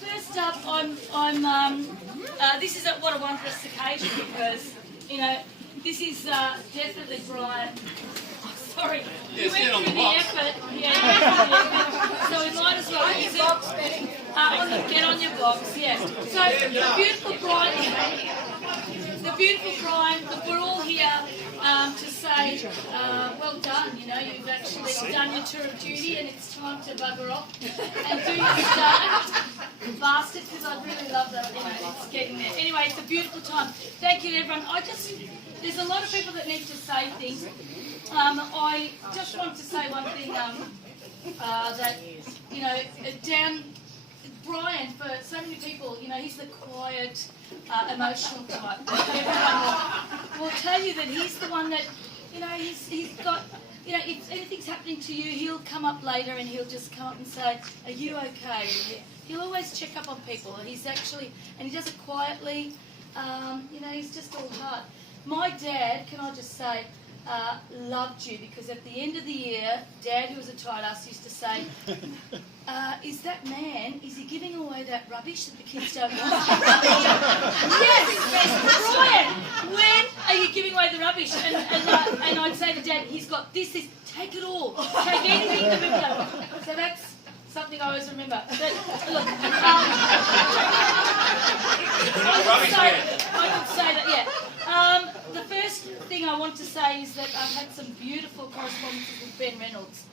First up, this is what a wondrous occasion because, this is definitely Brian. Oh, sorry, you went through the effort. Yeah, so we might as well use it. Get on your box, yeah. So the beautiful Brian, look, we're all here to say, well done, you've actually done your tour of duty and it's time to bugger off and do your stuff. Bastard, because I really love that, it's getting there. Anyway, it's a beautiful time. Thank you to everyone. There's a lot of people that need to say things. I just want to say one thing, that, Brian, for so many people, he's the quiet, emotional type. Everyone will tell you that he's the one that, he's got, if anything's happening to you, he'll come up later and he'll just come up and say, are you okay? He'll always check up on people. He's actually, and he does it quietly, he's just all heart. My dad, can I just say, loved you because at the end of the year, Dad, who was a tight ass, used to say, is that man, is he giving away that rubbish that the kids don't want? Yes, Brian, when are you giving away the rubbish? And I'd say to Dad, he's got this, take it all, take anything to remember. So that's something I always remember. But, look, I could say that, yeah. The first thing I want to say is that I've had some beautiful correspondences with Ben Reynolds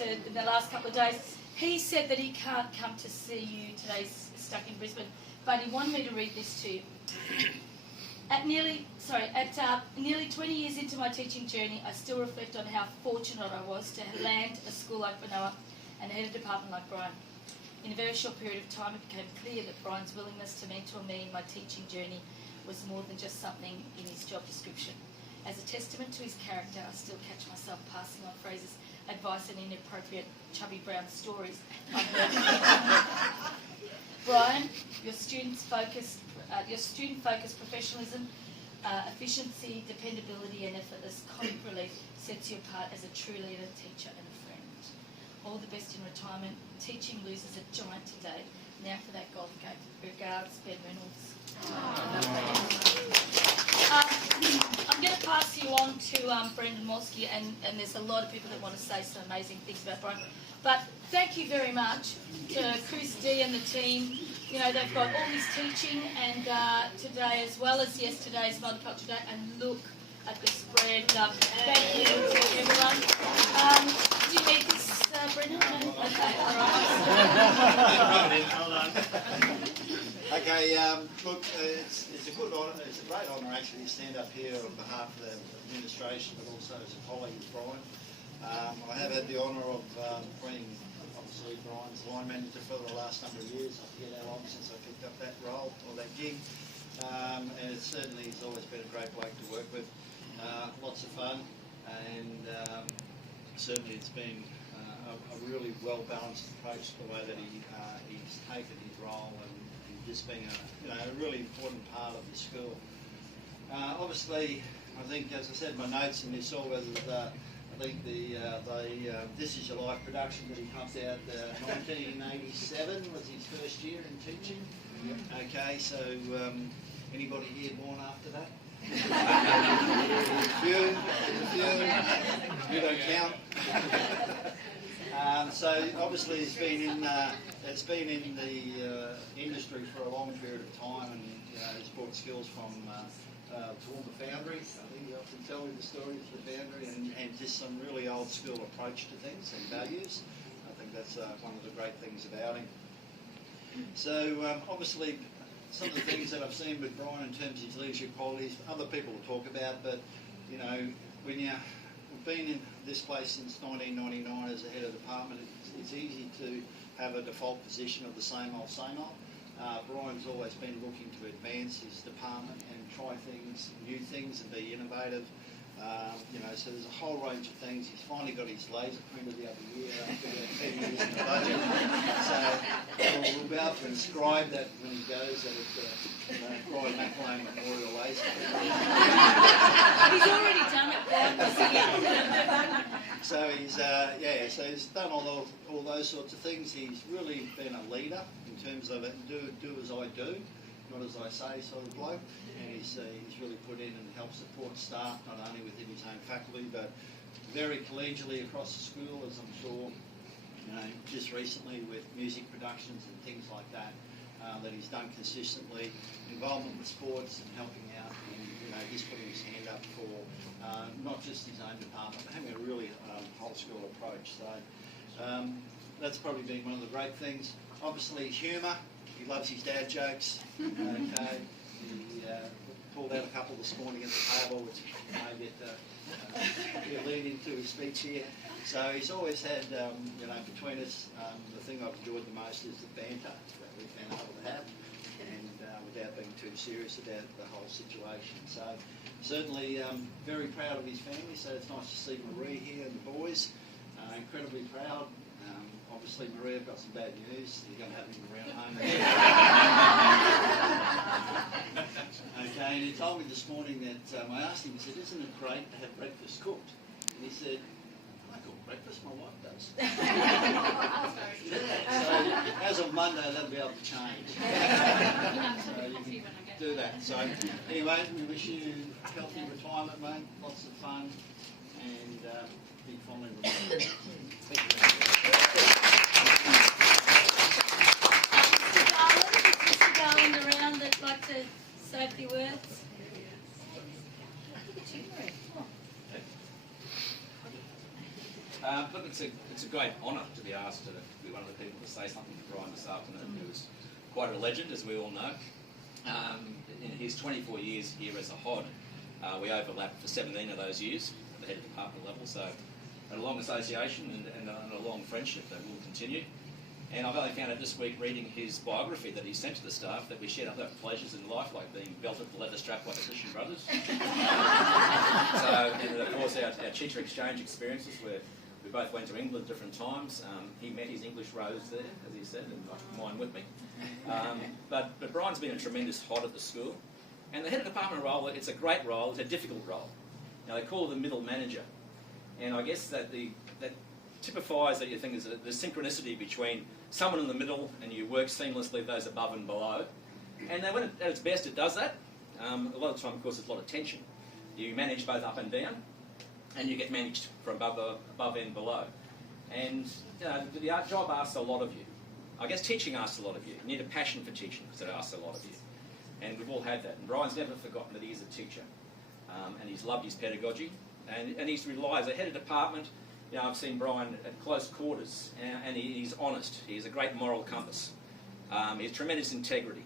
in the last couple of days. He said that he can't come to see you today, he's stuck in Brisbane, but he wanted me to read this to you. At nearly 20 years into my teaching journey, I still reflect on how fortunate I was to land a school like Benowa and head a department like Brian. In a very short period of time, it became clear that Brian's willingness to mentor me in my teaching journey was more than just something in his job description. As a testament to his character, I still catch myself passing on phrases, advice and inappropriate chubby brown stories I've heard. Brian, your student-focused professionalism, efficiency, dependability and effortless comic relief sets you apart as a true leader, teacher and a friend. All the best in retirement. Teaching loses a giant today. Now for that golf game. Regards, Ben Reynolds. I'm going to pass you on to Brendan Mosky, and there's a lot of people that want to say some amazing things about Brian. But thank you very much to Chris D and the team. They've got all this teaching and today as well as yesterday's Multicultural Day. And look at the spread. Thank you to everyone. Do you need this, Brendan? Okay, all right. Okay, look, it's a good honour, it's a great honour actually to stand up here on behalf of the administration, but also as a colleague of Brian. I have had the honour of being, obviously, Brian's line manager for the last number of years. I forget how long since I picked up that role or that gig, and it certainly has always been a great bloke to work with. Lots of fun, and certainly it's been a really well-balanced approach to the way that he's taken his role and just being a really important part of the school. Obviously, I think, as I said in my notes, and you saw whether I think the This Is Your Life production that he pumped out 1987 was his first year in teaching. Yep. Okay, so anybody here born after that? There's a few. You don't count. So obviously it's been in the industry for a long period of time, and it's brought skills from the foundry. I think you often tell me the story of the foundry, and just some really old school approach to things and values. I think that's one of the great things about him. So obviously some of the things that I've seen with Brian in terms of his leadership qualities, other people will talk about, but when we've been in this place since 1999 as a head of department, it's easy to have a default position of the same old, same old. Brian's always been looking to advance his department and try things, new things, and be innovative. So there's a whole range of things. He's finally got his laser printer the other year after 10 years in the budget. So we'll be able to inscribe that when he goes at Brian McErlean Memorial Lace. He's already done it, Brian. So he's so he's done all those sorts of things. He's really been a leader in terms of it, do as I do, not as I say sort of bloke. And he's really put in and helped support staff not only within his own faculty but very collegially across the school, as I'm sure just recently with music productions and things like that that he's done consistently. Involvement with sports and helping out, and he's putting his hand up for not just his own department, but having a really whole school approach. So that's probably been one of the great things. Obviously humour. He loves his dad jokes. Okay, he pulled out a couple this morning at the table, which may get lean into his speech here. So he's always had, between us, the thing I've enjoyed the most is the banter that we've been able to have, and without being too serious about the whole situation. So certainly very proud of his family. So it's nice to see Marie here and the boys. Incredibly proud. Obviously, Marie, I've got some bad news. You're going to have him around home. Okay, and he told me this morning that I asked him, he said, isn't it great to have breakfast cooked? And he said, I cook breakfast, my wife does. So as of Monday, that'll be able to change. So you can do that. So anyway, we wish you a healthy retirement, mate. Lots of fun and big family remembrance. Thank you very much. Going around that'd like to say a few words. Look, it's a great honour to be asked to be one of the people to say something to Brian this afternoon, who's quite a legend, as we all know. In his 24 years here as a HOD, we overlapped for 17 of those years at the head of department level, so a long association and a long friendship that will continue. And I've only found out this week, reading his biography that he sent to the staff, that we shared other pleasures in life, like being belted the leather strap by the Christian Brothers. And of course our teacher exchange experiences, where we both went to England at different times. He met his English rose there, as he said, and mine with me. But Brian's been a tremendous HOD at the school. And the head of department role, it's a great role, it's a difficult role. Now they call it the middle manager. And I guess that typifies that you think is the synchronicity between someone in the middle and you work seamlessly with those above and below. And then when at its best it does that. A lot of the time, of course, there's a lot of tension. You manage both up and down, and you get managed from above and below. And the job asks a lot of you. I guess teaching asks a lot of you. You need a passion for teaching because it asks a lot of you. And we've all had that. And Brian's never forgotten that he is a teacher. And he's loved his pedagogy. And he's relied as a head of department. I've seen Brian at close quarters, and he's honest. He's a great moral compass. He has tremendous integrity.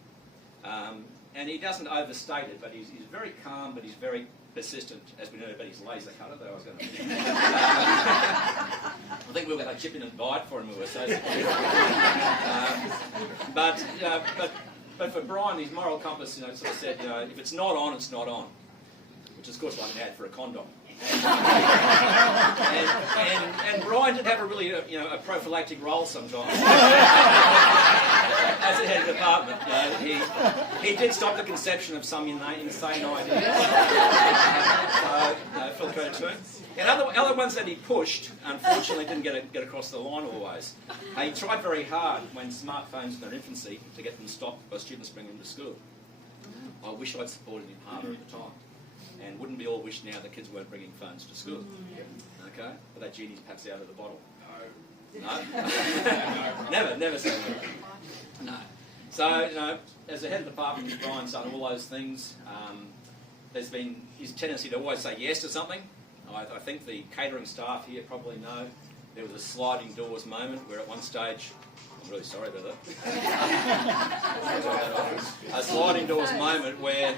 And he doesn't overstate it, but he's very calm, but he's very persistent, as we know about his laser cutter that I was going to mention. I think we were going to chip in and buy it for him, we were so but for Brian, his moral compass, sort of said, if it's not on, it's not on. Which is, of course, like an ad for a condom. and Brian did have a really, a prophylactic role sometimes. As a head of department, he did stop the conception of some insane ideas. Full credit to him. And other ones that he pushed, unfortunately, didn't get across the line always. He tried very hard when smartphones in their infancy to get them stopped by students bringing them to school. I wish I'd supported him harder at the time. And wouldn't we all wish now the kids weren't bringing phones to school? Okay? But that genie's perhaps out of the bottle. No? Never say no. No. So, as a head of department, Brian's done all those things. There's been his tendency to always say yes to something. I think the catering staff here probably know there was a sliding doors moment where at one stage, I'm really sorry about that. A sliding doors moment where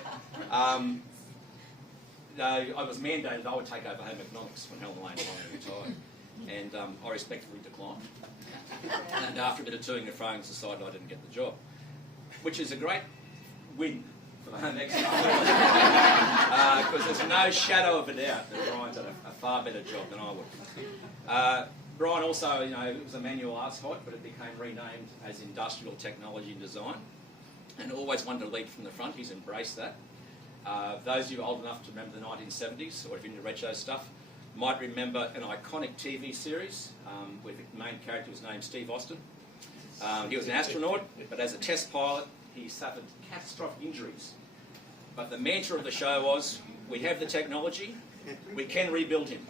I was mandated I would take over home economics when Helen Lane retired, and I respectfully declined. And after a bit of toing and froing, decided I didn't get the job, which is a great win for the home ec because there's no shadow of a doubt that Brian's done a far better job than I would. Brian also, it was a manual arts hod, but it became renamed as Industrial Technology and Design, and always wanted to lead from the front. He's embraced that. Those of you old enough to remember the 1970s, or if you're into retro stuff, might remember an iconic TV series where the main character was named Steve Austin. He was an astronaut, but as a test pilot, he suffered catastrophic injuries. But the mantra of the show was, we have the technology, we can rebuild him.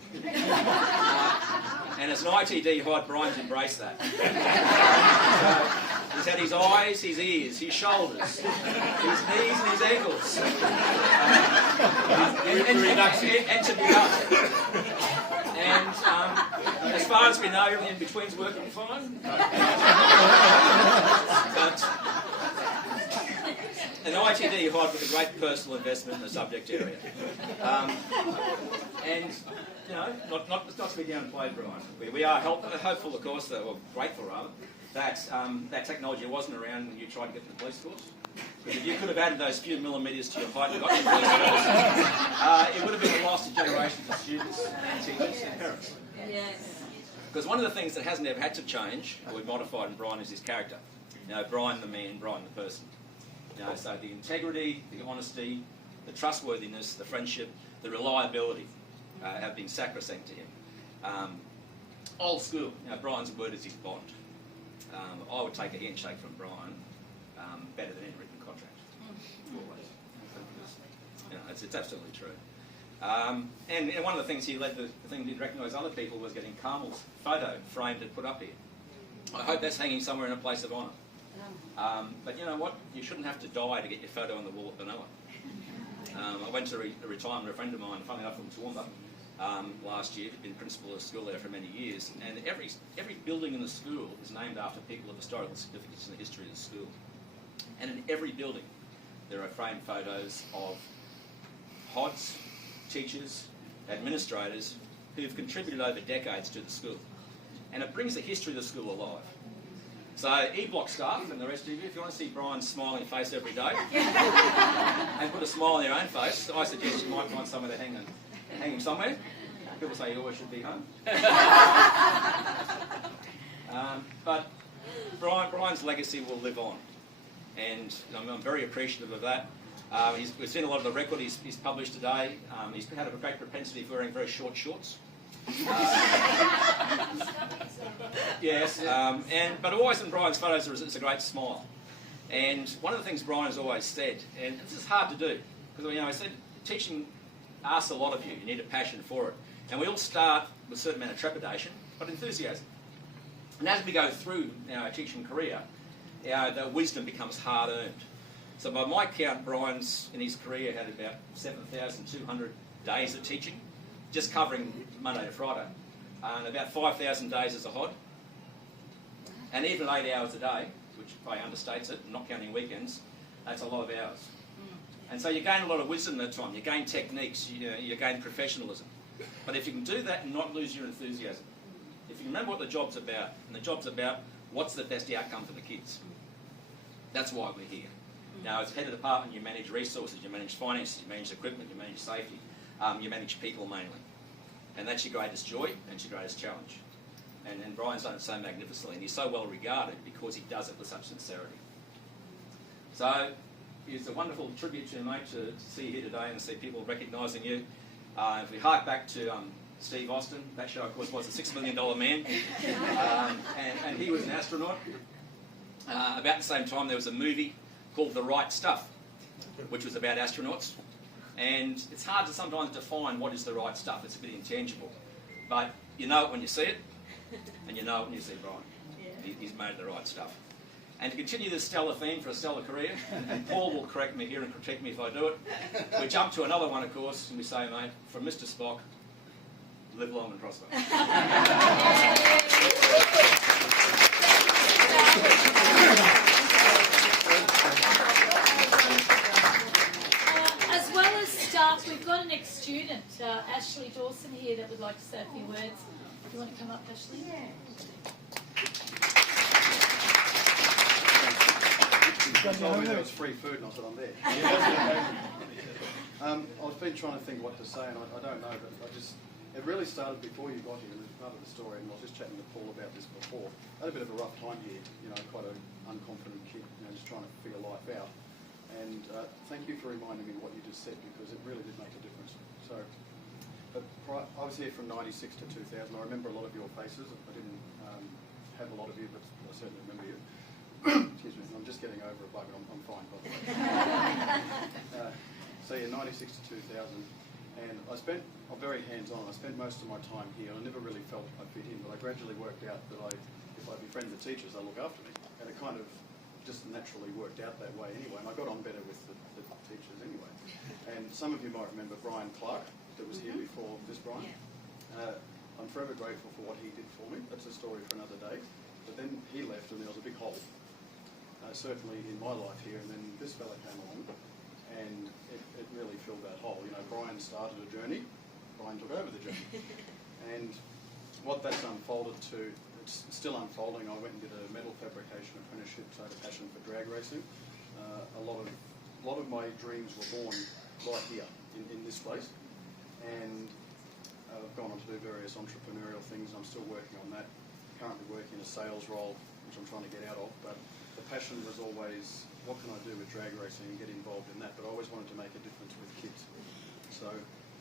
And as an ITD hod, Brian's embraced that. He's had his eyes, his ears, his shoulders, his knees and his ankles. And to be done. And as far as we know, everything in between's working fine. But an ITD hod with a great personal investment in the subject area. And, not to be downplayed, Brian. We are hopeful, of course, or grateful rather, that that technology wasn't around when you tried to get to the police force. Because if you could have added those few millimetres to your height and got to the police force, it would have been a loss to generations of students and teachers and parents. Yes. Because one of the things that hasn't ever had to change, or we've modified in Brian, is his character. Brian the man, Brian the person. So the integrity, the honesty, the trustworthiness, the friendship, the reliability have been sacrosanct to him. Old school. Brian's word is his bond. I would take a handshake from Brian better than any written contract. Always. It's absolutely true. And one of the things he led, the thing he did recognise other people was getting Carmel's photo framed and put up here. I hope that's hanging somewhere in a place of honour. But you know what? You shouldn't have to die to get your photo on the wall at Benowa. I went to a retirement of a friend of mine, funnily enough from Toowoomba, last year. He'd been principal of a school there for many years, and every building in the school is named after people of historical significance in the history of the school. And in every building, there are framed photos of HODs, teachers, administrators who've contributed over decades to the school. And it brings the history of the school alive. So E-Block staff and the rest of you, if you want to see Brian's smiling face every day and put a smile on your own face, I suggest you might find somewhere to hang him somewhere. People say he always should be home. But Brian's legacy will live on, and I'm very appreciative of that. We've seen a lot of the record he's published today. He's had a great propensity for wearing very short shorts. Yes, but always in Brian's photos there's a great smile. And one of the things Brian has always said, and this is hard to do, because I said teaching asks a lot of you. You need a passion for it. And we all start with a certain amount of trepidation, but enthusiasm. And as we go through our teaching career, the wisdom becomes hard-earned. So by my count, Brian's, in his career, had about 7,200 days of teaching, just covering Monday to Friday, and about 5,000 days as a HOD. And even 8 hours a day, which probably understates it, not counting weekends, that's a lot of hours. And so you gain a lot of wisdom that time, you gain techniques, you gain professionalism. But if you can do that and not lose your enthusiasm, if you remember what the job's about, and the job's about what's the best outcome for the kids, that's why we're here. Now, as head of department, you manage resources, you manage finances, you manage equipment, you manage safety, you manage people mainly. And that's your greatest joy, and it's your greatest challenge. And Brian's done it so magnificently, and he's so well regarded because he does it with such sincerity. So, it's a wonderful tribute to you, mate, to see you here today and to see people recognising you. If we hark back to Steve Austin, that show, of course, was a $6 million man, and he was an astronaut. About the same time, there was a movie called The Right Stuff, which was about astronauts. And it's hard to sometimes define what is the right stuff. It's a bit intangible. But you know it when you see it, and you know it when you see Brian. He's made the right stuff. And to continue this stellar theme for a stellar career, and Paul will correct me here and critique me if I do it, we jump to another one, of course, and we say, mate, from Mr. Spock, live long and prosper. As well as staff, we've got an ex-student, Ashley Dawson, here that would like to say a few words. Do you want to come up, Ashley? Yeah. You told me there was free food and I said I'm there. I've been trying to think what to say and I don't know, but It really started before you got here, and it's part of the story, and I was just chatting to Paul about this before. I had a bit of a rough time here, quite an unconfident kid, just trying to figure life out. And thank you for reminding me what you just said, because it really did make a difference. So, I was here from 96 to 2000. I remember a lot of your faces. I didn't have a lot of you, but I certainly remember you. Excuse me, I'm just getting over a bug, and I'm fine, by the way. So yeah, 96 to 2000. And I'm very hands-on. I spent most of my time here, and I never really felt I fit in, but I gradually worked out that if I befriend the teachers, they'll look after me. And it kind of just naturally worked out that way anyway, and I got on better with the teachers anyway. And some of you might remember Brian Clark, that was here before this Brian. I'm forever grateful for what he did for me. That's a story for another day. But then he left, and there was a big hole, certainly in my life here, and then this fella came along, and it really filled that hole. Brian started a journey, Brian took over the journey. And what that's unfolded to, it's still unfolding. I went and did a metal fabrication apprenticeship, so I had a passion for drag racing. A lot of my dreams were born right here, in this place. And I've gone on to do various entrepreneurial things. I'm still working on that. Currently working in a sales role, which I'm trying to get out of. But the passion was always, what can I do with drag racing and get involved in that? But I always wanted to make a difference with kids. So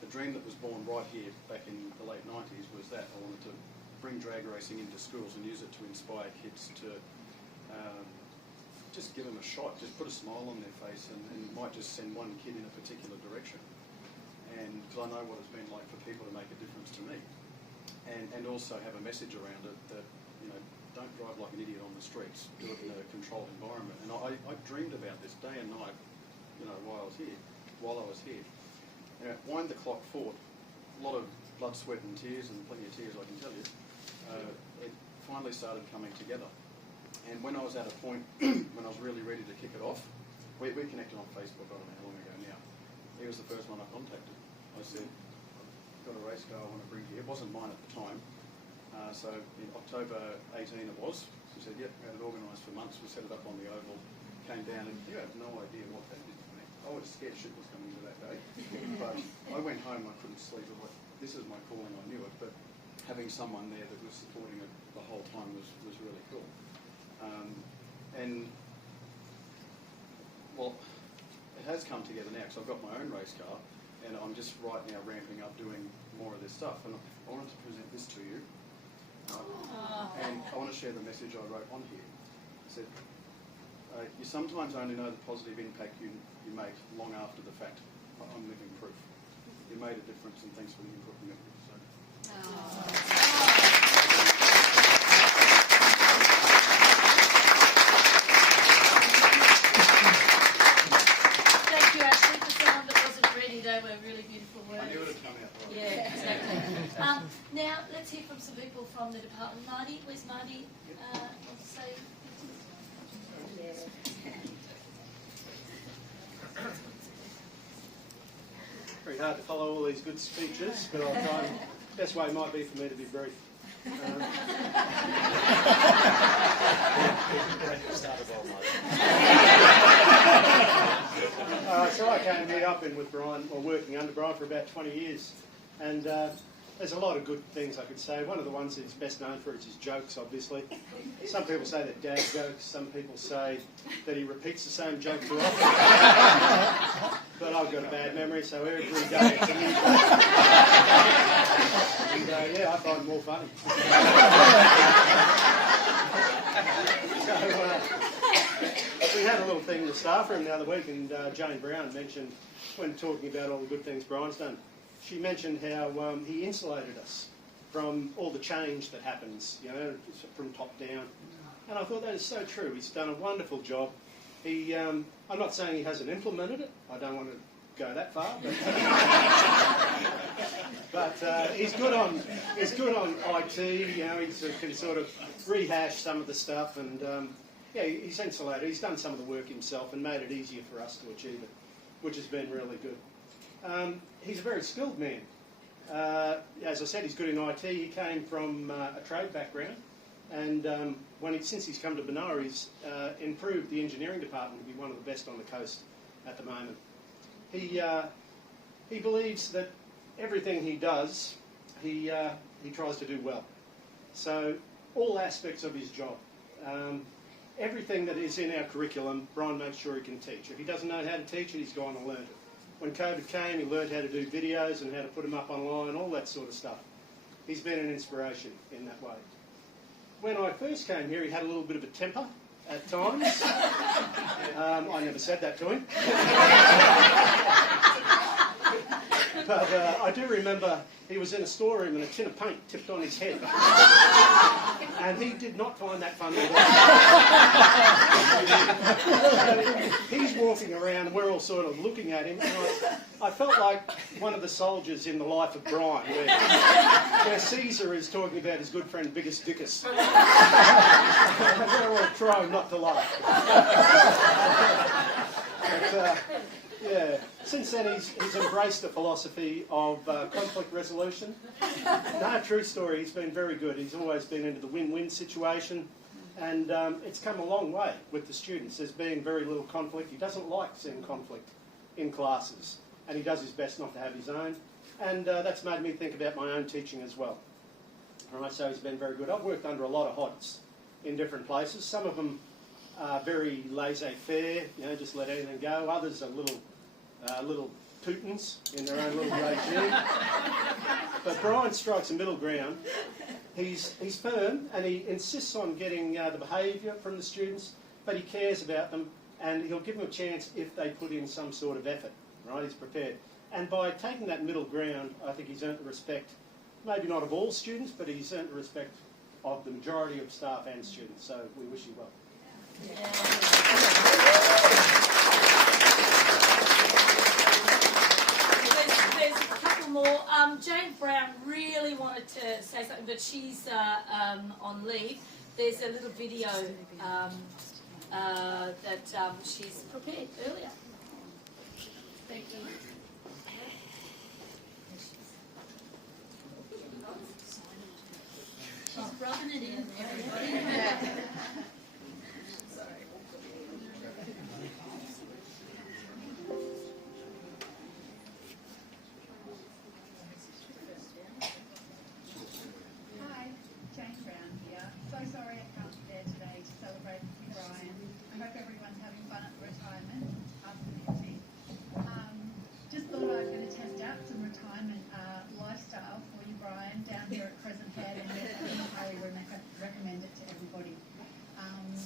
the dream that was born right here back in the late 90s was that. I wanted to bring drag racing into schools and use it to inspire kids to just give them a shot, just put a smile on their face, and might just send one kid in a particular direction. And because I know what it's been like for people to make a difference to me. And also have a message around it that, don't drive like an idiot on the streets, do it in a controlled environment. And I dreamed about this day and night, while I was here. And wind the clock forward, a lot of blood, sweat and tears, and plenty of tears I can tell you. It finally started coming together. And when I was at a point when I was really ready to kick it off, we connected on Facebook, I don't know how long ago now. He was the first one I contacted. I said, I've got a race car I want to bring here. It wasn't mine at the time. So in October 18 it was. He said, yep, we had it organised for months. We set it up on the oval, came down, and you have no idea what that did for me. I was scared shit was coming to that day. But I went home, I couldn't sleep. I was like, this is my calling, I knew it. But having someone there that was supporting it the whole time was really cool. It has come together now because I've got my own race car, and I'm just right now ramping up doing more of this stuff. And I wanted to present this to you. And I want to share the message I wrote on here. It said, you sometimes only know the positive impact you make long after the fact. I'm living proof. You made a difference, and thanks for the input and everything. Thank you, Ashley. For someone that wasn't ready, they were really beautiful words. I knew it would come out right. Yeah, exactly. Now, let's hear from some people from the department. Marty, where's Marty? Want to say? Yes. Very hard to follow all these good speeches, but I'll try. Best way might be for me to be brief. So I came here. I've been with Brian, or working under Brian, for about 20 years, and there's a lot of good things I could say. One of the ones he's best known for is his jokes, obviously. Some people say they're gag jokes. Some people say that he repeats the same joke too often. But I've got a bad memory, so every day it's a new joke. And yeah, I find them more funny. So we had a little thing in the staff room the other week, and Jane Brown mentioned, when talking about all the good things Brian's done, she mentioned how he insulated us from all the change that happens, from top down. And I thought that is so true. He's done a wonderful job. He, I'm not saying he hasn't implemented it. I don't want to go that far, but he's good on IT. He can sort of rehash some of the stuff, and yeah, he's insulated. He's done some of the work himself and made it easier for us to achieve it, which has been really good. He's a very skilled man. As I said, he's good in IT. He came from a trade background, and since he's come to Benowa, he's improved the engineering department to be one of the best on the coast at the moment. He believes that everything he does he tries to do well. So all aspects of his job, everything that is in our curriculum, Brian makes sure he can teach. If he doesn't know how to teach it, he's gone and learned it. When COVID came, he learned how to do videos and how to put them up online, all that sort of stuff. He's been an inspiration in that way. When I first came here, he had a little bit of a temper at times. I never said that to him. But I do remember he was in a storeroom and a tin of paint tipped on his head. And he did not find that funny at all. He's walking around and we're all sort of looking at him. And I felt like one of the soldiers in The Life of Brian, where Caesar is talking about his good friend Biggest Dickus. And we're all trying not to laugh. But, yeah, since then he's embraced the philosophy of conflict resolution. No, true story, he's been very good. He's always been into the win-win situation, and it's come a long way with the students. There's been very little conflict. He doesn't like seeing conflict in classes, and he does his best not to have his own, and that's made me think about my own teaching as well. Right, so he's been very good. I've worked under a lot of hods in different places. Some of them are very laissez-faire, you know, just let anything go. Others are little Putins in their own little regime. But Brian strikes a middle ground. He's firm and he insists on getting the behaviour from the students, but he cares about them and he'll give them a chance if they put in some sort of effort. Right? He's prepared. And by taking that middle ground, I think he's earned the respect, maybe not of all students, but he's earned the respect of the majority of staff and students. So we wish you well. There's a couple more. Jane Brown really wanted to say something, but she's on leave. There's a little video that she's prepared earlier. Thank you. She's rubbing it in, everybody. Recommend it to everybody.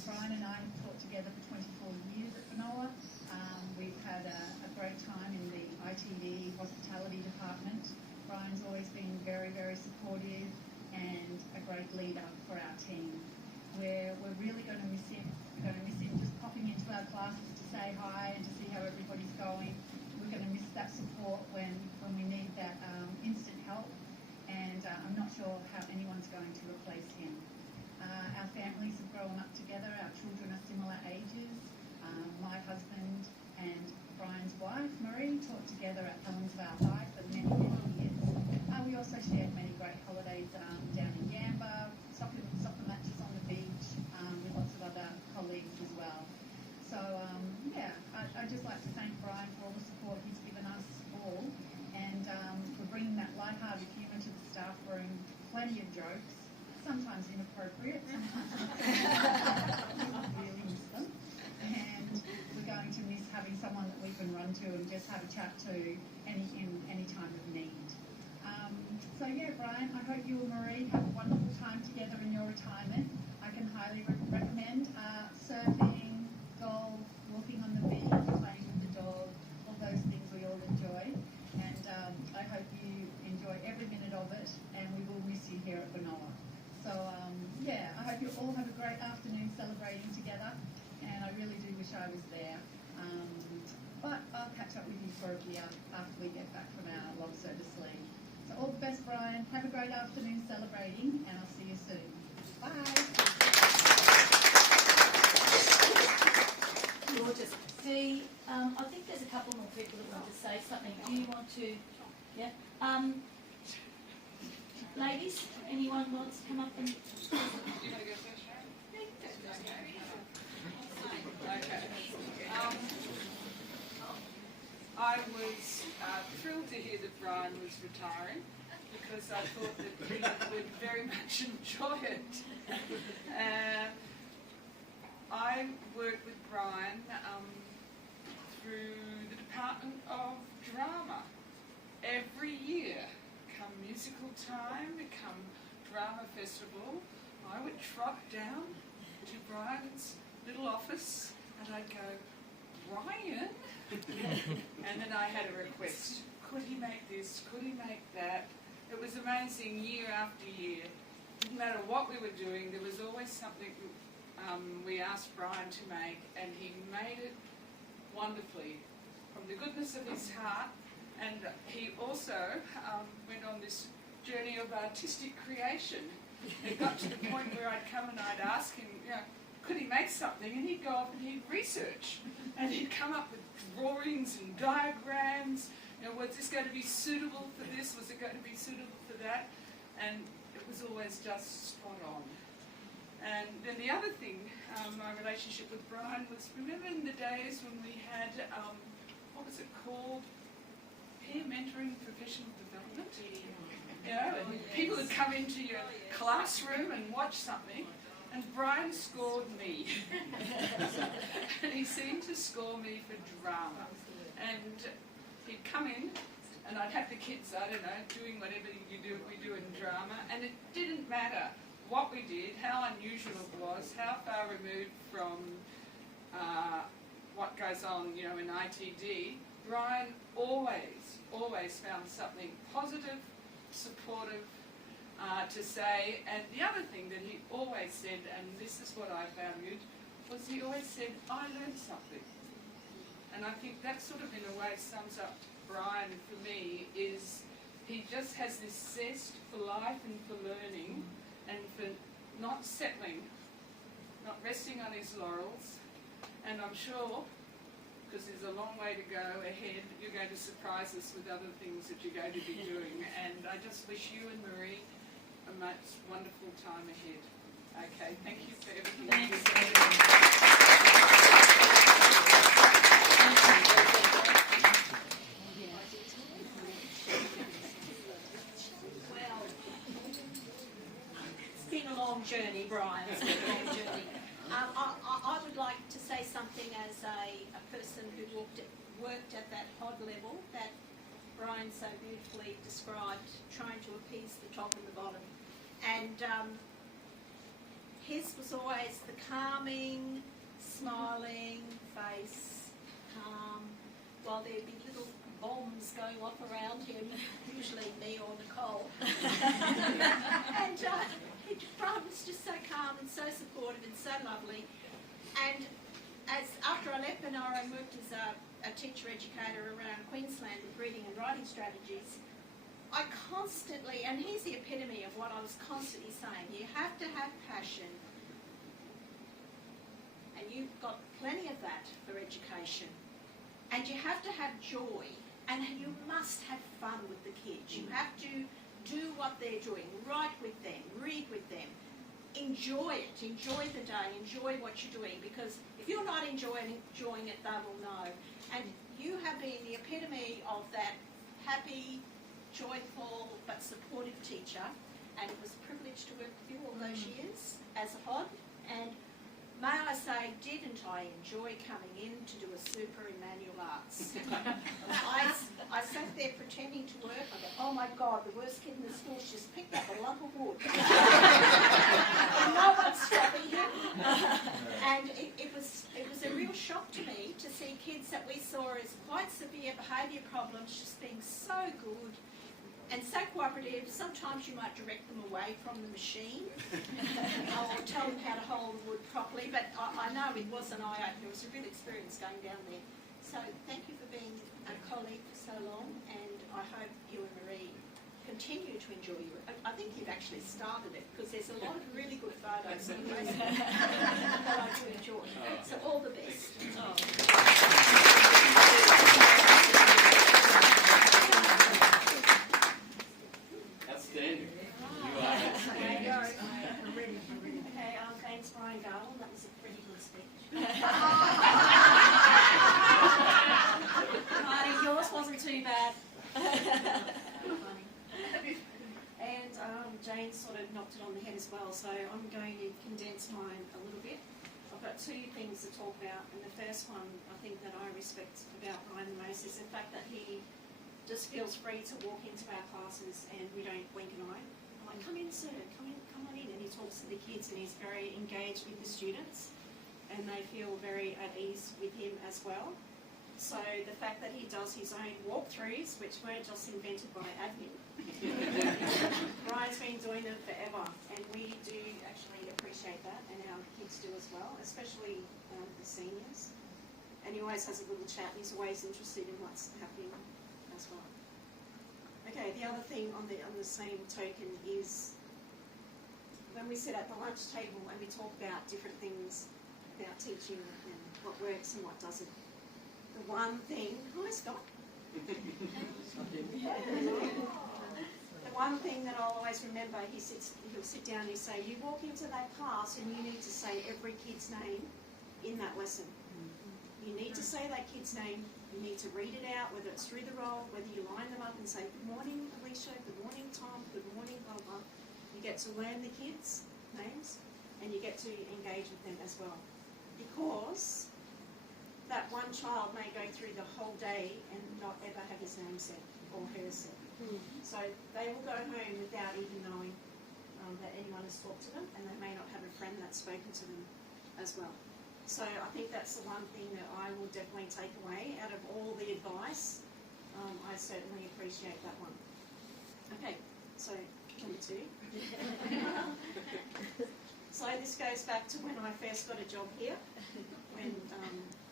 Brian and I have taught together for 24 years at Benowa. We've had a great time in the ITV hospitality department. Brian's always been very, very supportive and a great leader for our team. We're really going to miss him. We're going to miss him just popping into our classes to say hi and to see how everybody's going. We're going to miss that support when we need that instant help. And I'm not sure how anyone's going to replace him. Our families have grown up together. Our children are similar ages. My husband and Brian's wife, Marie, taught together at Helensvale High for many, many years. We also shared many great holidays down in Yamba, soccer matches on the beach, with lots of other colleagues as well. So, I'd just like to thank Brian for all the support he's given us all, and for bringing that lighthearted humour to the staff room. Plenty of jokes, sometimes inappropriate, sometimes really miss them. And we're going to miss having someone that we can run to and just have a chat to in any time of need. So yeah, Brian, I hope you and Marie have a wonderful time together in your retirement. I can highly recommend surfing, golf, walking on the beach, playing with the dog, all those things we all enjoy. And I hope you enjoy every minute of it, and we will miss you here at Benowa. So I hope you all have a great afternoon celebrating together, and I really do wish I was there. But I'll catch up with you shortly after we get back from our long service leave. So all the best, Brian. Have a great afternoon celebrating, and I'll see you soon. Bye. Gorgeous. I think there's a couple more people that want to say something. Do you want to? Yeah. Ladies, anyone wants to come up and? I was thrilled to hear that Brian was retiring, because I thought that he would very much enjoy it. I worked with Brian through the Department of Drama. Every year, come musical time, come drama festival, I would trot down to Brian's little office and I'd go, Brian? And then I had a request. Could he make this? Could he make that? It was amazing year after year. Didn't matter what we were doing, there was always something we asked Brian to make, and he made it wonderfully from the goodness of his heart. And he also went on this journey of artistic creation. It got to the point where I'd come and I'd ask him, you know, could he make something? And he'd go off and he'd research. And he'd come up with drawings and diagrams. You know, was this going to be suitable for this? Was it going to be suitable for that? And it was always just spot on. And then the other thing, my relationship with Brian was, remember in the days when we had, what was it called? Peer mentoring professional development? You know, and people would come into your classroom and watch something, and Brian scored me. And he seemed to score me for drama. And he'd come in, and I'd have the kids, I don't know, doing whatever we do in drama, and it didn't matter what we did, how unusual it was, how far removed from what goes on, you know, in ITD. Brian always found something positive, supportive to say. And the other thing that he always said, and this is what I valued, was he always said, I learned something. And I think that sort of in a way sums up Brian for me, is he just has this zest for life and for learning and for not settling, not resting on his laurels. And I'm sure, because there's a long way to go ahead, you're going to surprise us with other things that you're going to be doing. And I just wish you and Marie a most wonderful time ahead. Okay, thank you for everything. Well, it's been a long journey, Brian. It's been a long journey. I would like to say something as a person who worked at that HOD level that Brian so beautifully described, trying to appease the top and the bottom. And his was always the calming, smiling face, calm, while there'd be little bombs going off around him, usually me or Nicole. And Brian was just so calm and so supportive and so lovely. And after I left Benowa and worked as a teacher educator around Queensland with reading and writing strategies, I constantly, and here's the epitome of what I was constantly saying, you have to have passion, and you've got plenty of that for education, and you have to have joy, and you must have fun with the kids. You have to do what they're doing, write with them, read with them, enjoy it, enjoy the day, enjoy what you're doing, because if you're not enjoying it, they will know. And you have been the epitome of that happy, joyful but supportive teacher, and it was a privilege to work with you all those years as a HOD. And may I say, didn't I enjoy coming in to do a super in manual arts? I sat there pretending to work. I go, oh my God, the worst kid in the school's just picked up a lump of wood. And no one's stopping him. And it was a real shock to me to see kids that we saw as quite severe behaviour problems just being so good and so cooperative. Sometimes you might direct them away from the machine or tell them how to hold the wood properly, but I know it was an eye-opener. It was a real experience going down there. So thank you for being a colleague for so long, and I hope you and Marie continue to enjoy your... I think you've actually started it, because there's a lot of really good photos on Facebook that I do enjoy. So all the best. Outstanding. Okay, thanks, Brian Garland. That was a pretty good speech. Marty, yours wasn't too bad. two things to talk about, and the first one I think that I respect about Brian the most is the fact that he just feels free to walk into our classes and we don't blink an eye. I'm like, come in sir, come on in, and he talks to the kids and he's very engaged with the students and they feel very at ease with him as well. So the fact that he does his own walkthroughs, which weren't just invented by admin. Brian's been doing them forever, and we do actually appreciate that, and our kids do as well, especially the seniors. And he always has a little chat, and he's always interested in what's happening as well. Okay, the other thing on the same token is when we sit at the lunch table and we talk about different things about teaching and what works and what doesn't. The one thing, hi Scott. The one thing that I'll always remember, he'll sit down and he'll say, you walk into that class and you need to say every kid's name in that lesson. You need to say that kid's name, you need to read it out, whether it's through the roll, whether you line them up and say, good morning Alicia, good morning Tom, good morning blah blah. You get to learn the kids' names and you get to engage with them as well. Because that one child may go through the whole day and not ever have his name said or hers said. So they will go home without even knowing that anyone has talked to them, and they may not have a friend that's spoken to them as well. So I think that's the one thing that I will definitely take away out of all the advice. I certainly appreciate that one. Okay, so number 2. So this goes back to when I first got a job here, when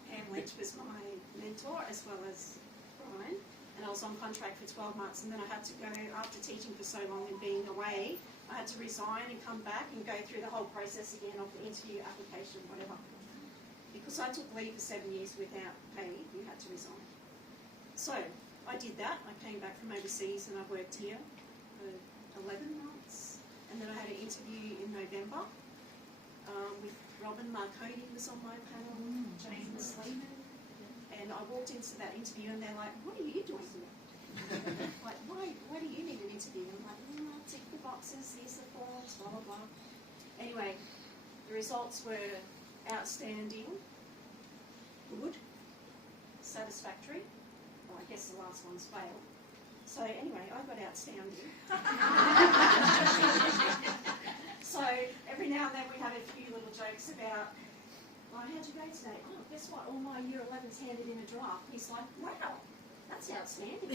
Pam Lynch was my mentor as well as Brian, and I was on contract for 12 months, and then I had to go, after teaching for so long and being away, I had to resign and come back and go through the whole process again of the interview, application, whatever. Because I took leave for 7 years without pay, you had to resign. So I did that. I came back from overseas and I worked here for 11 months, and then I had an interview in November with Robin Marconi was on my panel, James Lehman, and I walked into that interview and they're like, what are you doing here? Like, why do you need an interview? And I'm like, tick the boxes, here's the forms, blah, blah, blah. Anyway, the results were outstanding, good, satisfactory. Well, I guess the last one's failed. So anyway, I got outstanding. So every now and then we have a few little jokes about, oh, how'd you go today? Oh, guess what? All my Year 11's handed in a draft. He's like, wow, that's outstanding.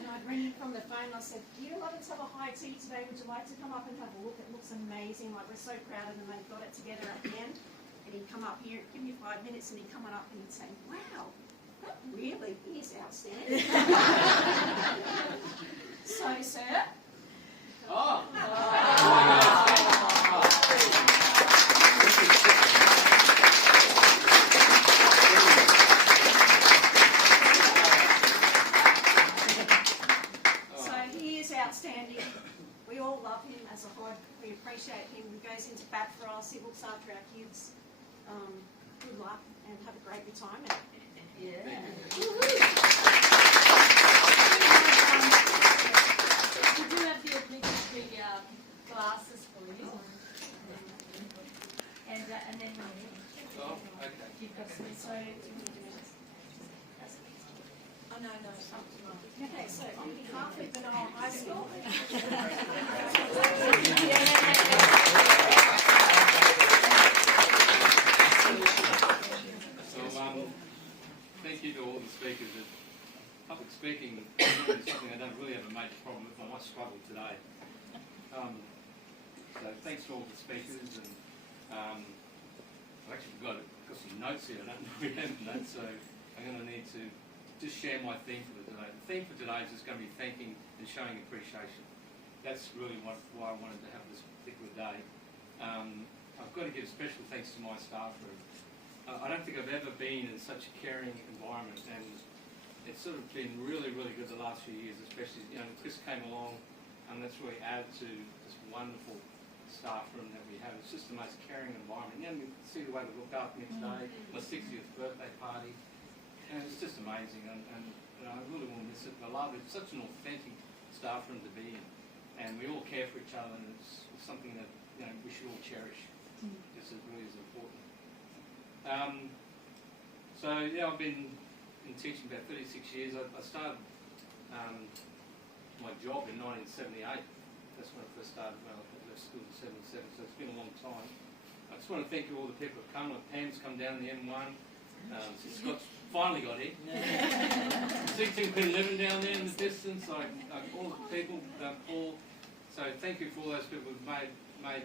And I'd ring him from the phone and I said, Year 11's have a high tea today. Would you like to come up and have a look? It looks amazing. Like, we're so proud of them. They've got it together at the end. And he'd come up here, give me 5 minutes, and he'd come on up and he'd say, wow, that really is outstanding. So, sir. Oh. So he is outstanding. We all love him as a hod. We appreciate him. He goes into bat for us. He looks after our kids. Good luck and have a great retirement. Yeah. We do have the obligatory glasses for you. And then Oh, okay. you've got some. So, Oh, no. Okay, so on behalf of Benowa High School. Thank you to all the speakers. Public speaking is something I don't really have a major problem with. I might struggle today. So thanks to all the speakers, and I've actually got some notes here. I don't really have notes, so I'm going to need to just share my theme for today. The theme for today is just going to be thanking and showing appreciation. That's really why I wanted to have this particular day. I've got to give special thanks to my staff room. I don't think I've ever been in such a caring environment, and it's sort of been really, really good the last few years, especially, Chris came along, and that's really added to this wonderful staff room that we have. It's just the most caring environment. You can see the way they look after me today, my 60th birthday party, and it's just amazing, and I really will miss it. I love it. It's such an authentic staff room to be in, and we all care for each other, and it's something that we should all cherish. This is really is important. So yeah, I've been in teaching about 36 years. I started my job in 1978. That's when I first started. Well, I left school in 77, so it's been a long time. I just want to thank you all the people who've come. Like Pam's come down the M1. Scott's finally got here. See Tim Quinn down there in the distance. Like all the people, Paul. So thank you for all those people who've made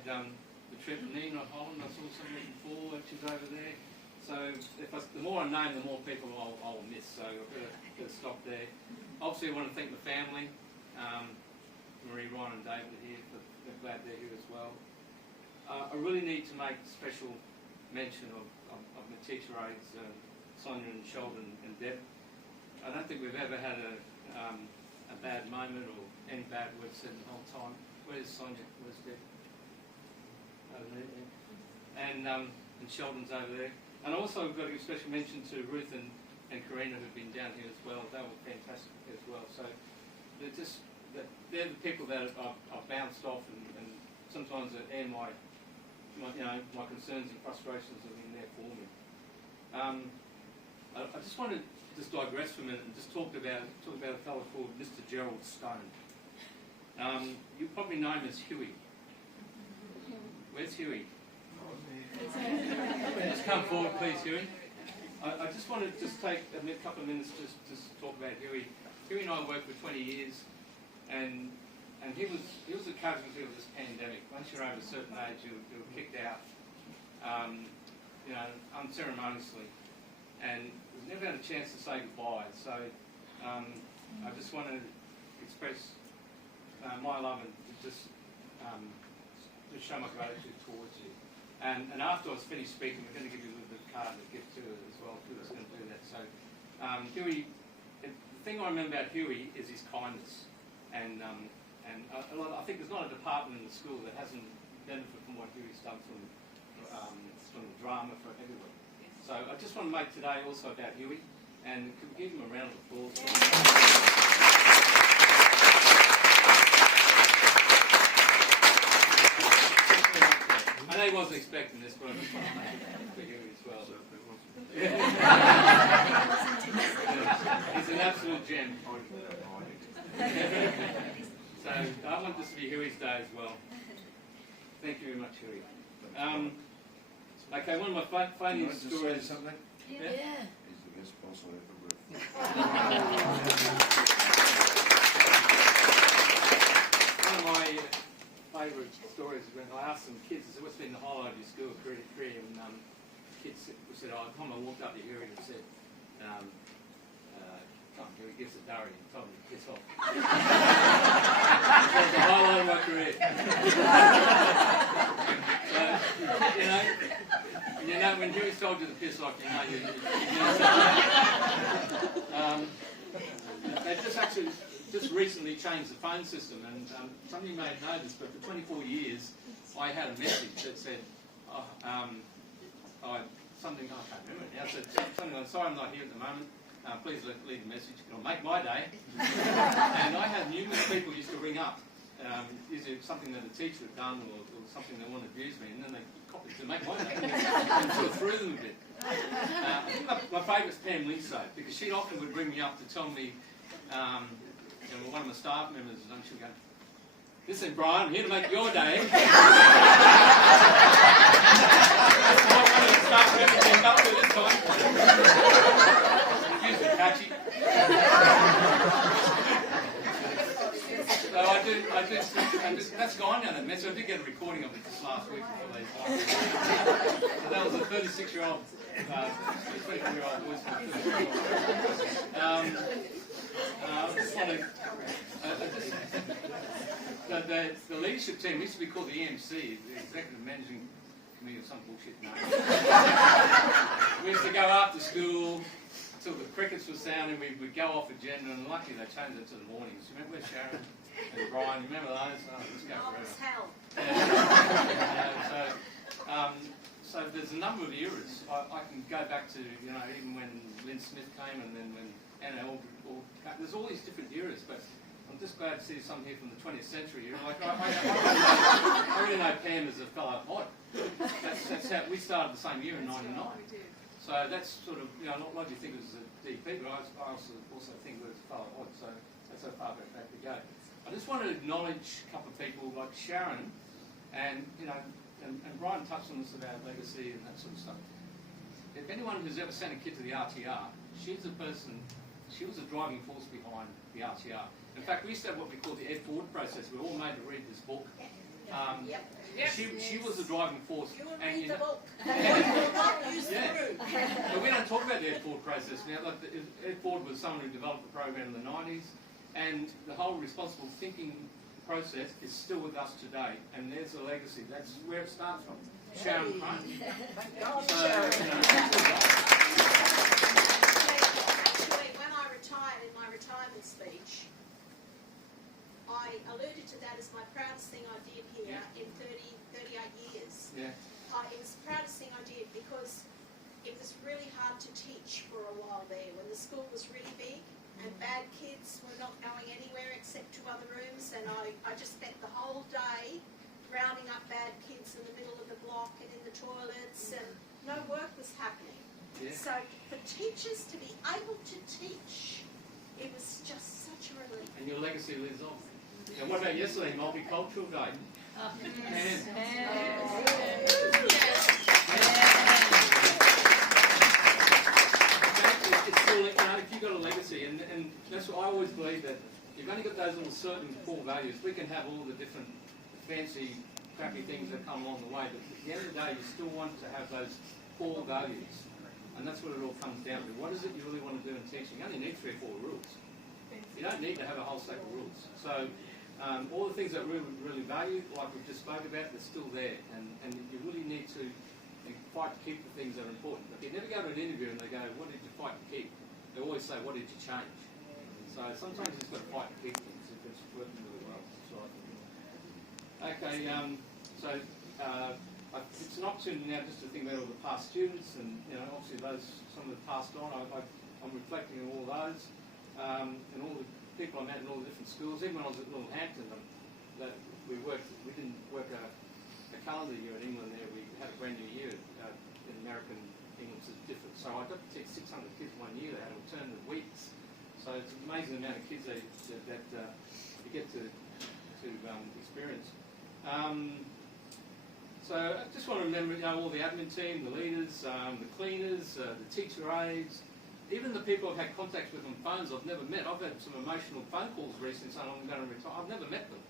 the trip. Nina Holland, I saw somebody before, she's over there. So the more I name, the more people I'll miss. So I've got to stop there. Obviously, I want to thank the family. Marie, Ryan and David are here. They're glad they're here as well. I really need to make special mention of my teacher aides, Sonia and Sheldon and Deb. I don't think we've ever had a bad moment or any bad words said the whole time. Where's Sonia? Where's Deb? Over there. And Sheldon's over there. And also we've got to give special mention to Ruth and Karina who've been down here as well. They were fantastic as well. So they're the people that I've bounced off and sometimes air my concerns and frustrations have been there for me. I just want to digress for a minute and just talk about a fellow called Mr. Gerald Stone. You probably know him as Huey. Where's Huey? Just come forward, please, Huey. I just want to take a couple of minutes just to talk about Huey. Huey and I worked for 20 years, and he was a casualty of this pandemic. Once you're over a certain age, you're kicked out, unceremoniously, and we've never had a chance to say goodbye. So I just want to express my love and just show my gratitude towards you. And after I was finished speaking, we're going to give you a little bit of card to give to it as well. Huey's going to do that. So Huey, the thing I remember about Huey is his kindness. And I think there's not a department in the school that hasn't benefited from what Huey's done from the drama for everyone. So I just want to make today also about Huey, and can we give him a round of applause? I know he wasn't expecting this, but I just want to make it for Huey as well. He's an absolute gem. So I want this to be Huey's day as well. Thank you very much, Huey. Okay, one of my funniest stories. Say something? Yeah. He's the best boss I ever worked for. One of my favourite stories is when I asked some kids, I said, what's been the highlight of your school career? And kids said, I walked up to Huey and said, Huey gives a durry and told me to piss off. That was the highlight of my career. So, when Huey's told you to piss off, you know They've just recently changed the phone system, and some of you may have noticed, but for 24 years, I had a message that said, something, I can't remember it now, said something like, sorry I'm not here at the moment, please leave a message, it'll make my day. And I had numerous people used to ring up, usually something that a teacher had done or something they wanted to abuse me, and then they copied it to make my day, and sort of threw them a bit. I think my favourite is Pam Linso, because she often would ring me up to tell me, one of my staff members, and she'll go, listen Brian, I'm here to make your day. That's what one of the staff members came up to this time. Excuse me, catchy. So I did, that's gone now, that message. I did get a recording of it this last week before they started. So that was a 36-year-old, 24-year-old voice. I just want to, the leadership team used to be called the EMC, the Executive Managing Committee of some bullshit name. We used to go after school until the crickets were sounding, we'd go off agenda, and luckily they changed it to the mornings. You remember Sharon and Brian, you remember those? Oh, let's go forever. Yeah. So there's a number of eras. I can go back to, even when Lynn Smith came, and then when Anna Aldridge, there's all these different eras, but I'm just glad to see some here from the 20th century. You know, like I really know Pam as a fellow Odd. That's how we started the same year in '99. So that's sort of, you know, not like you think it was a DP, but I also think it was a fellow Odd. So that's how far back we go. I just want to acknowledge a couple of people like Sharon, and you know, and Brian touched on this about legacy and that sort of stuff. If anyone who's ever sent a kid to the RTR, she's the person. She was a driving force behind the RTR. In fact, we used to have what we call the Ed Ford process. We were all made to read this book. She was the driving force. You will and, read you the know, book. You will not use the yeah. room. But we don't talk about the Ed Ford process now. Like Ed Ford was someone who developed the program in the 90s, and the whole responsible thinking process is still with us today. And there's a legacy. That's where it starts from. Sharon Crane. Thank God, So, Sharon. you know, Actually, when I retired in my retirement speech, I alluded to that as my proudest thing I did here in 38 years. yeah. It was the proudest thing I did because it was really hard to teach for a while there when the school was really big and bad kids were not going anywhere except to other rooms, and I just spent the whole day rounding up bad kids in the middle of the block and in the toilets, and no work was happening. Yeah. So for teachers to be able to teach, it was just such a relief. And your legacy lives on. And what about yesterday, Multicultural Day? It's still, you know, if you've got a legacy, and that's what I always believe, that you've only got those little certain core values. We can have all the different fancy, crappy things that come along the way, but at the end of the day, you still want to have those core values. And that's what it all comes down to. What is it you really want to do in teaching? You only need 3 or 4 rules. You don't need to have a whole stack of rules. So all the things that we really value, like we just spoke about, they're still there. And you really need to fight to keep the things that are important. If you never go to an interview and they go, what did you fight to keep? They always say, what did you change? So sometimes you've got to fight to keep things if it's working really well. So I think. Okay, it's an opportunity now just to think about all the past students, and you know, obviously some of the passed on. I'm reflecting on all those, and all the people I met in all the different schools. Even when I was at Littlehampton, we didn't work a calendar year in England. There we had a brand new year. In American England is different. So I got to teach 600 kids one year. They had alternative weeks. So it's an amazing amount of kids that you get to experience. So I just want to remember, you know, all the admin team, the leaders, the cleaners, the teacher aides, even the people I've had contact with on phones I've never met. I've had some emotional phone calls recently saying I'm going to retire. I've never met them.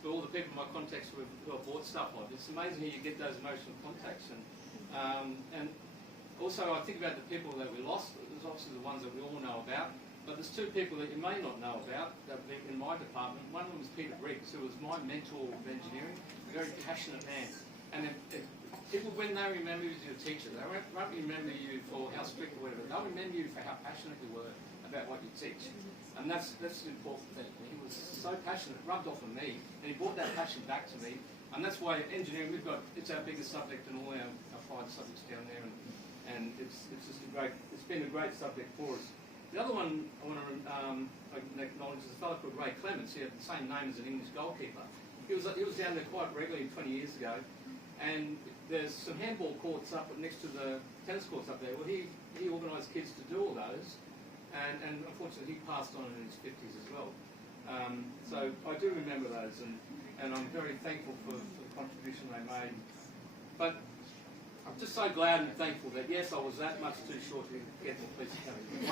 But all the people my contacts with who have bought stuff like it's amazing how you get those emotional contacts. And also I think about the people that we lost. There's obviously the ones that we all know about. But there's 2 people that you may not know about that in my department. One of them was Peter Briggs, who was my mentor of engineering, a very passionate man. And if people, when they remember you as your teacher, they won't remember you for how strict or whatever. They'll remember you for how passionate you were about what you teach. And that's an important thing. He was so passionate, it rubbed off on me, and he brought that passion back to me. And that's why engineering, it's our biggest subject in all our applied subjects down there, and it's been a great subject for us. The other one I want to acknowledge is a fellow called Ray Clements. He had the same name as an English goalkeeper. He was down there quite regularly 20 years ago, and there's some handball courts up next to the tennis courts up there. Well, he organised kids to do all those, and unfortunately he passed on in his 50s as well. So I do remember those, and I'm very thankful for the contribution they made. But I'm just so glad and thankful that, yes, I was that much too short to get the police academy.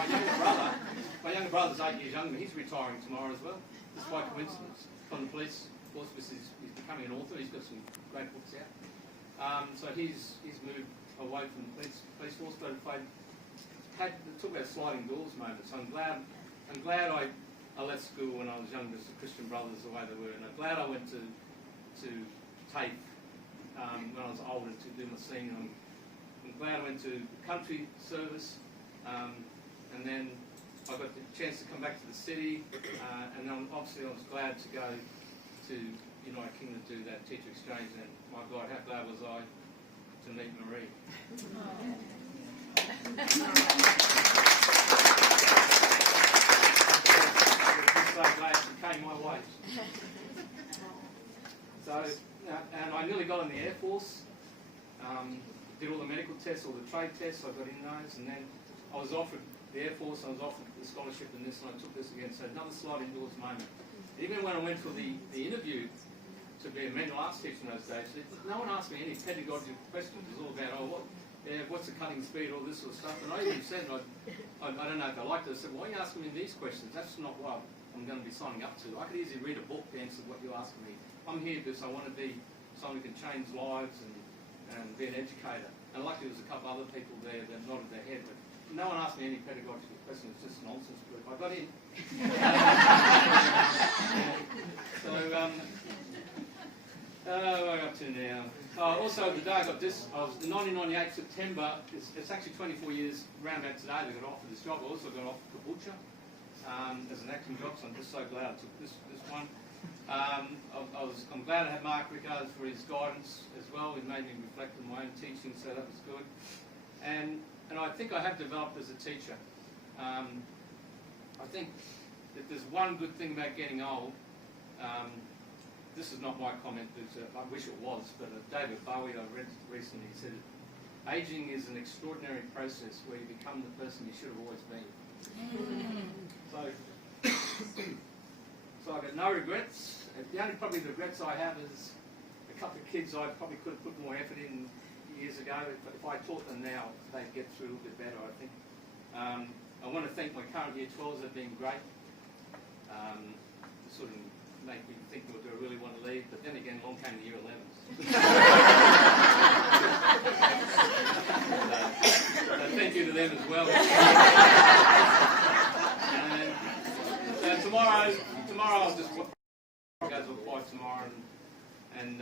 My younger brother's 8 years younger, he's retiring tomorrow as well, just by coincidence, from the police force. He's becoming an author, he's got some great books out. So he's moved away from the police force, but if I talk about sliding doors moments, I'm glad I left school when I was younger, the Christian brothers the way they were, and I'm glad I went to TAFE when I was older to do my senior. I'm glad I went to country service, and then I got the chance to come back to the city, and then obviously I was glad to go to United Kingdom to do that teacher exchange, and my God, how glad was I to meet Marie. I'm so glad she became my the Air Force. Did all the medical tests, all the trade tests, I got in those, and then I was offered the Air Force, I was offered the scholarship in this, and I took this again. So another sliding doors moment. Even when I went for the interview to be a mental arts teacher in those days, no one asked me any pedagogical questions. It was all about, what's the cutting speed, all this sort of stuff. And I even said, I don't know if I liked it, I said, why are you asking me these questions? That's not what I'm going to be signing up to. I could easily read a book to answer what you're asking me. I'm here because I want to be someone who can change lives and be an educator. And luckily there was a couple other people there that nodded their head, but no one asked me any pedagogical questions. It's just a nonsense group. I got in. So, what am I up to now? Also, the day I got this, I was in 1998 September. It's actually 24 years round about today that I got offered this job. I also got offered Caboolture as an acting job, so I'm just so glad I took this one. I'm glad I had Mark Ricardo for his guidance as well. He made me reflect on my own teaching, so that was good. And I think I have developed as a teacher. I think that there's one good thing about getting old. This is not my comment, I wish it was, but David Bowie, I read recently, said, aging is an extraordinary process where you become the person you should have always been. So I've got no regrets. The only probably regrets I have is a couple of kids I probably could have put more effort in years ago. If I taught them now, they'd get through a little bit better, I think. I want to thank my current Year 12s. They've been great. To sort of make me think, do I really want to leave? But then again, along came the Year 11s. Thank you to them as well. And tomorrow I'll just go to a fight tomorrow and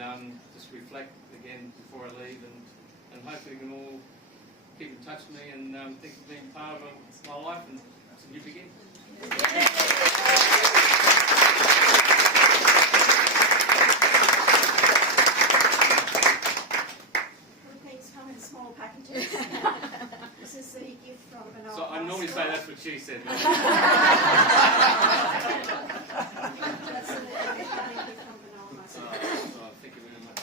just reflect again before I leave, and hopefully you can all keep in touch with me and think of being part of my life, and it's a new beginning. Things come in small packages. This is the gift from Benowa. So I normally say that's what she said. That's the gift from Benowa. Thank you very much.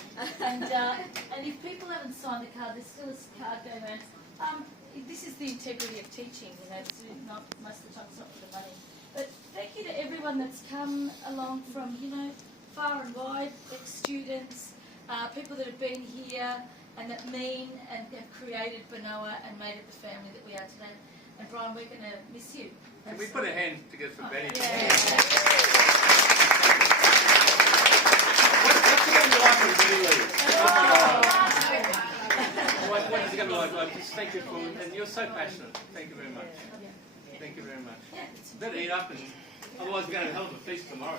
And if people haven't signed a card, there's still a card going around. This is the integrity of teaching. It's not, most of the time it's not for the money. But thank you to everyone that's come along from far and wide, ex-students, people that have been here and that mean and have created Benowa and made it the family that we are today. And Brian, we're going to miss you. Can we put a hand together for Betty? Yeah. What's it going to be like when Betty leaves? What is it going to be like? Just thank you for, and you're so passionate. Thank you very much. Thank you very much. Better eat up, and otherwise we're going to have a hell of a feast tomorrow.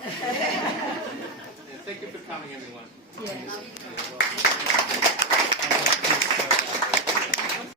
Thank you for coming, everyone. Yeah.